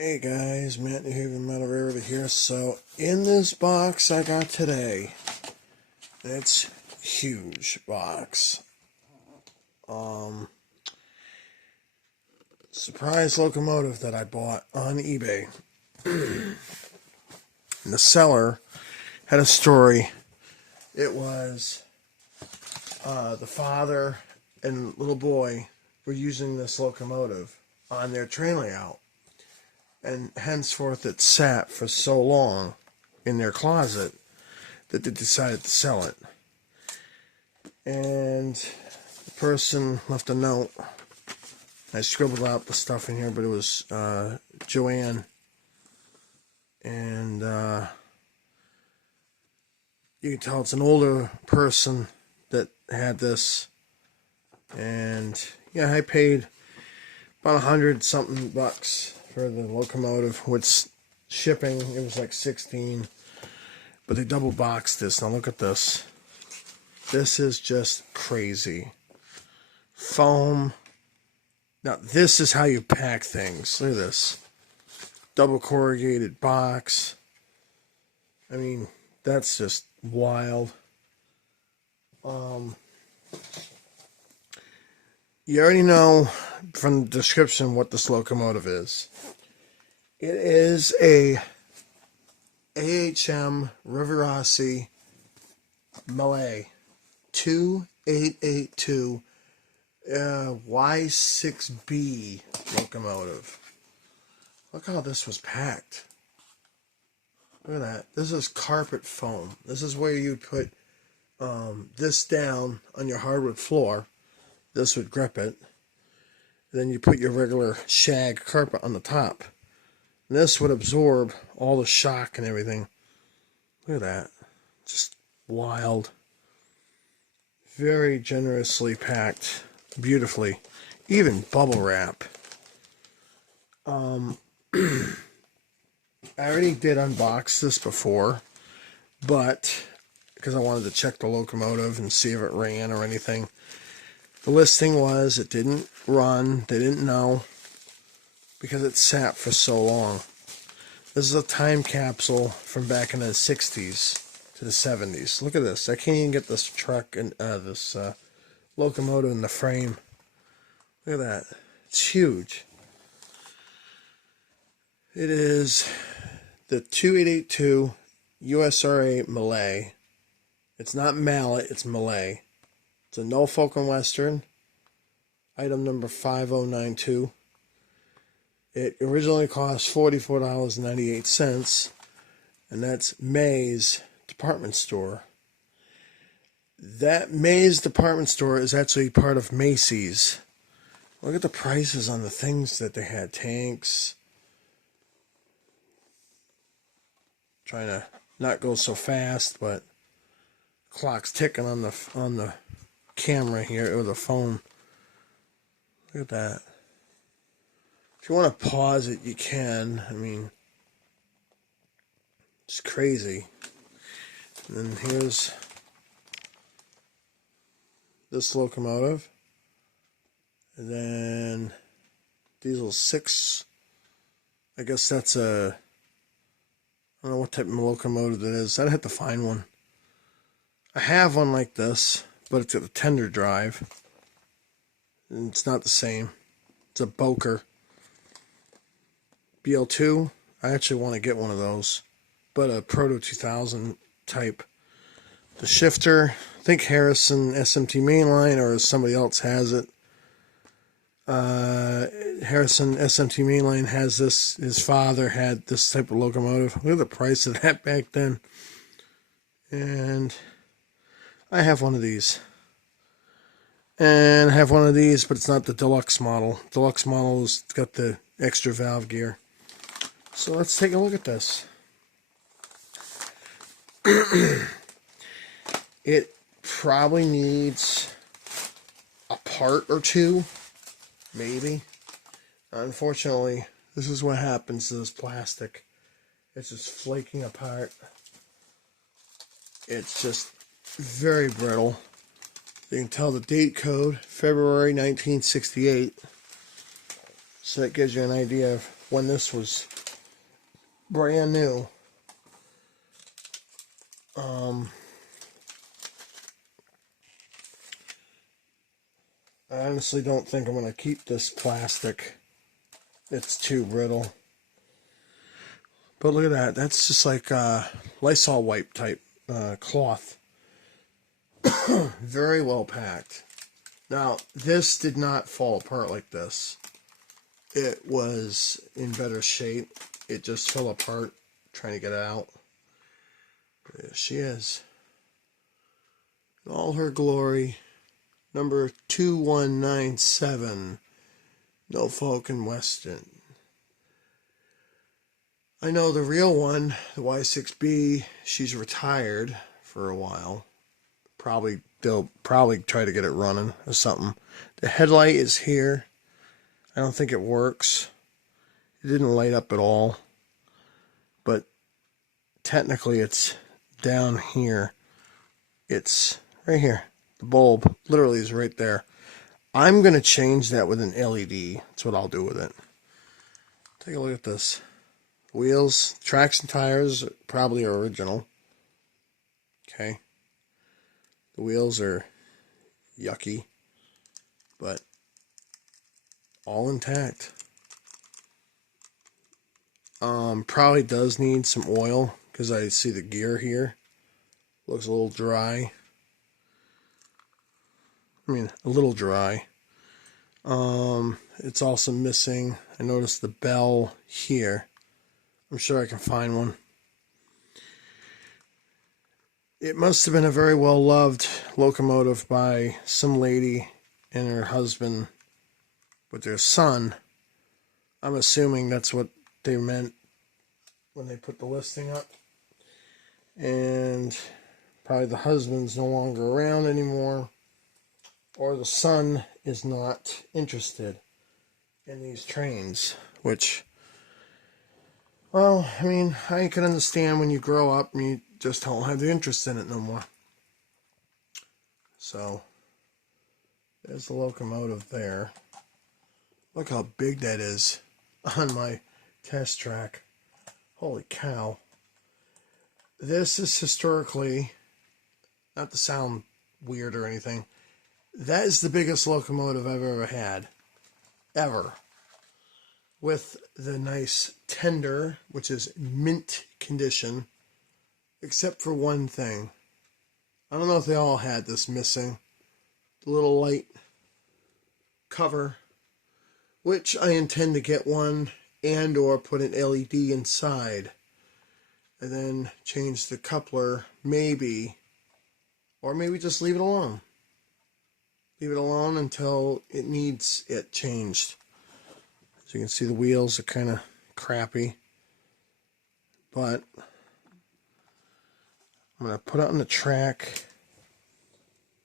Hey guys, Matt New Haven Metal Rarity here. So in this box I got today, it's huge box. Surprise locomotive that I bought on eBay. And the seller had a story. It was the father and little boy were using this locomotive on their train layout. And henceforth it sat for so long in their closet that they decided to sell it. And the person left a note. I scribbled out the stuff in here, but it was Joanne. And you can tell it's an older person that had this. And yeah, I paid about $100-something for the locomotive. With shipping, it was like $16. But they double boxed this. Now look at this. This is just crazy. Foam. Now this is how you pack things. Look at this. Double corrugated box. I mean, that's just wild. You already know from the description what this locomotive is. It is a AHM Rivarossi mallet 2882 Y6B locomotive. Look how this was packed. Look at that. This is carpet foam. This is where you'd put this down on your hardwood floor. This would grip it. Then you put your regular shag carpet on the top. And this would absorb all the shock and everything. Look at that. Just wild. Very generously packed. Beautifully. Even bubble wrap. I already did unbox this before. But, because I wanted to check the locomotive and see if it ran or anything. The listing was it didn't run. They didn't know. Because it sat for so long. This is a time capsule from back in the 60s to the 70s. Look at this. I can't even get this truck and this locomotive in the frame. Look at that. It's huge. It is the 2882 USRA Mallet. It's not mallet, it's Mallet. It's a Norfolk and Western. Item number 5092. It originally cost $44.98, and that's May's department store. That May's department store is actually part of Macy's. Look at the prices on the things that they had. Tanks. Trying to not go so fast, but clock's ticking on the camera here, or the phone. Look at that. If you want to pause it, you can. I mean, it's crazy. And then here's this locomotive. And then diesel 6. I guess that's a, I don't know what type of locomotive it is. I'd have to find one. I have one like this, but it's got a tender drive. And it's not the same. It's a Boker. BL2, I actually want to get one of those, but a Proto 2000 type. The shifter, I think Harrison SMT mainline, or somebody else has it. Harrison SMT mainline has this. His father had this type of locomotive. Look at the price of that back then. And I have one of these. And I have one of these, but it's not the deluxe model. Deluxe model has got the extra valve gear. So let's take a look at this. It probably needs a part or two, maybe. Unfortunately, this is what happens to this plastic. It's just flaking apart. It's just very brittle. You can tell the date code, February 1968. So that gives you an idea of when this was brand new. I honestly don't think I'm going to keep this plastic. It's too brittle. But look at that. That's just like Lysol wipe type cloth. Very well packed. Now, this did not fall apart like this. It was in better shape. It just fell apart trying to get it out. There she is. In all her glory. Number 2197. Norfolk and Weston. I know the real one, the Y6B, she's retired for a while. They'll probably try to get it running or something. The headlight is here. I don't think it works. It didn't light up at all. But technically it's down here. It's right here. The bulb literally is right there. I'm going to change that with an LED. That's what I'll do with it. Take a look at this. Wheels, tracks and tires probably are original. Okay. The wheels are yucky, but all intact. Probably does need some oil because I see the gear here. Looks a little dry. I mean, a little dry. It's also missing. I noticed the bell here. I'm sure I can find one. It must have been a very well-loved locomotive by some lady and her husband with their son. I'm assuming that's what they meant when they put the listing up. And probably the husband's no longer around anymore, or the son is not interested in these trains, which, well, I mean, I can understand when you grow up and you just don't have the interest in it no more. So, there's the locomotive there. Look how big that is on my test track. Holy cow. This is historically, not to sound weird or anything, that is the biggest locomotive I've ever had. Ever. With the nice tender, which is mint condition, except for one thing. I don't know if they all had this missing. The little light cover, which I intend to get one and or put an LED inside. And then change the coupler, maybe. Or maybe just leave it alone. Leave it alone until it needs it changed. As you can see, the wheels are kind of crappy. But I'm going to put it on the track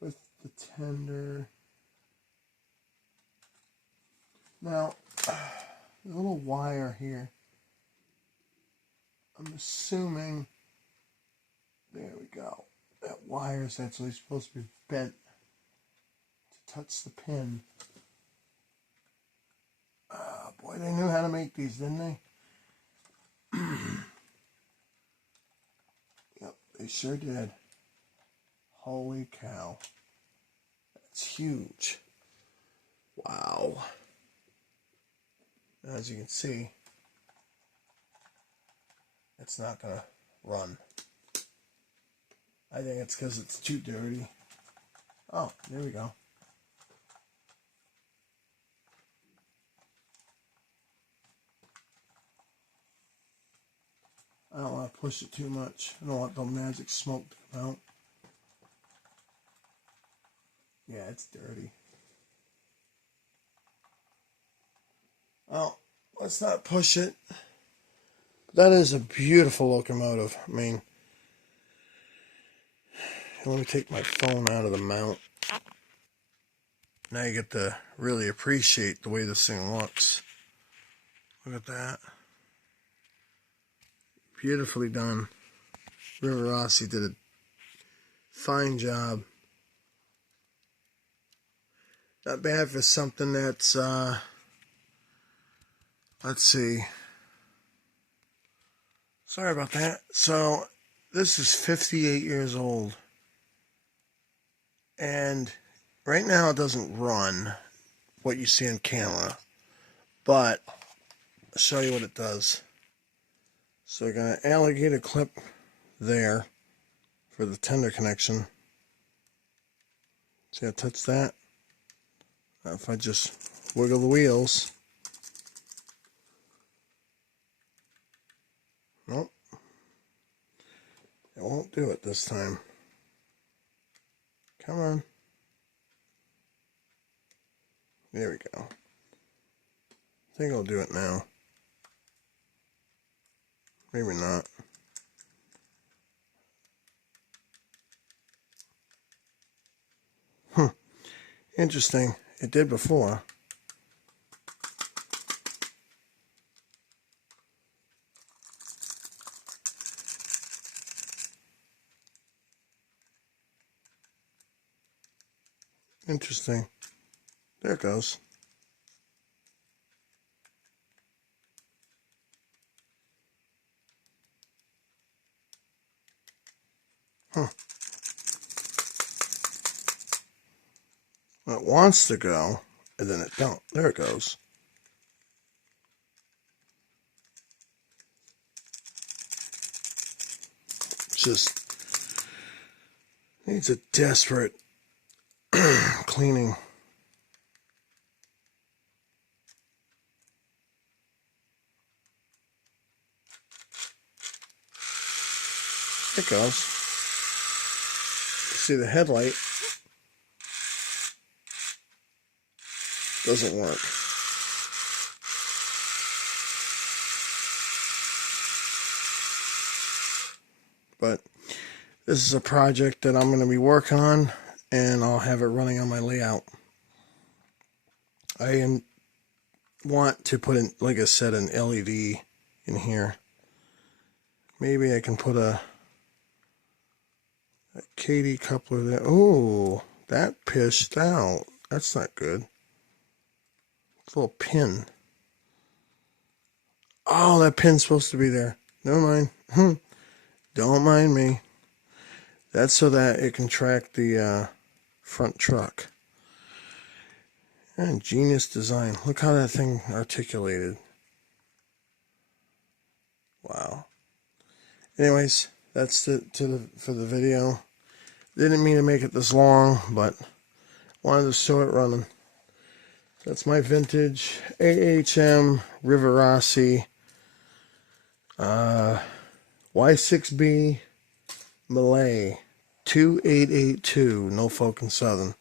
with the tender. Now, the little wire here, I'm assuming, there we go. That wire is actually supposed to be bent to touch the pin. Oh boy, they knew how to make these, didn't they? Yep, they sure did. Holy cow. That's huge. Wow. As you can see, it's not going to run. I think it's because it's too dirty. Oh, there we go. I don't want to push it too much. I don't want the magic smoke to come out. Yeah, it's dirty. Well, let's not push it. That is a beautiful locomotive. I mean, let me take my phone out of the mount. Now you get to really appreciate the way this thing looks. Look at that. Beautifully done. Rivarossi did a fine job. Not bad for something that's let's see. Sorry about that. So this is 58 years old. And right now it doesn't run what you see on camera. But I'll show you what it does. So I got an alligator clip there for the tender connection. See, I touch that. Now if I just wiggle the wheels. Nope. It won't do it this time. Come on. There we go. I think I'll do it now. Maybe not. Interesting. It did before. Interesting. There it goes. It wants to go, and then it don't. There it goes. Just needs a desperate cleaning. It goes. See, the headlight doesn't work. But this is a project that I'm going to be working on, and I'll have it running on my layout. I want to put in, like I said, an LED in here. Maybe I can put a Katy coupler there. Oh, that pished out. That's not good. It's a little pin. Oh, that pin's supposed to be there. Never mind. Don't mind me. That's so that it can track the front truck. And genius design. Look how that thing articulated. Wow. Anyways, that's for the video. Didn't mean to make it this long, but wanted to show it running. That's my vintage AHM Rivarossi Y6B Mallet 2882 Norfolk and Southern.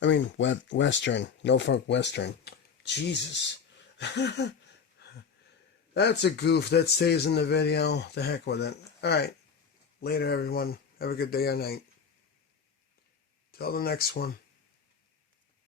I mean Western, Norfolk Western. Jesus. That's a goof that stays in the video. The heck with it. Alright. Later, everyone. Have a good day or night. Till the next one.